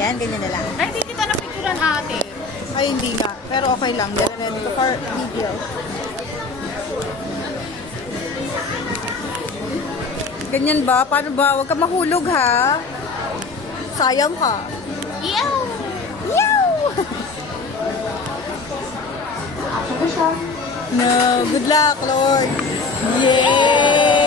Yan, ganyan na lang. Ay, hindi kita napicturean ate. Ay, hindi nga. Pero okay lang. Ready ko for video. Ganyan ba? Paano ba? Huwag ka mahulog ha. Sayang ka. Ew! Meow! No, good luck, Lord. Yay!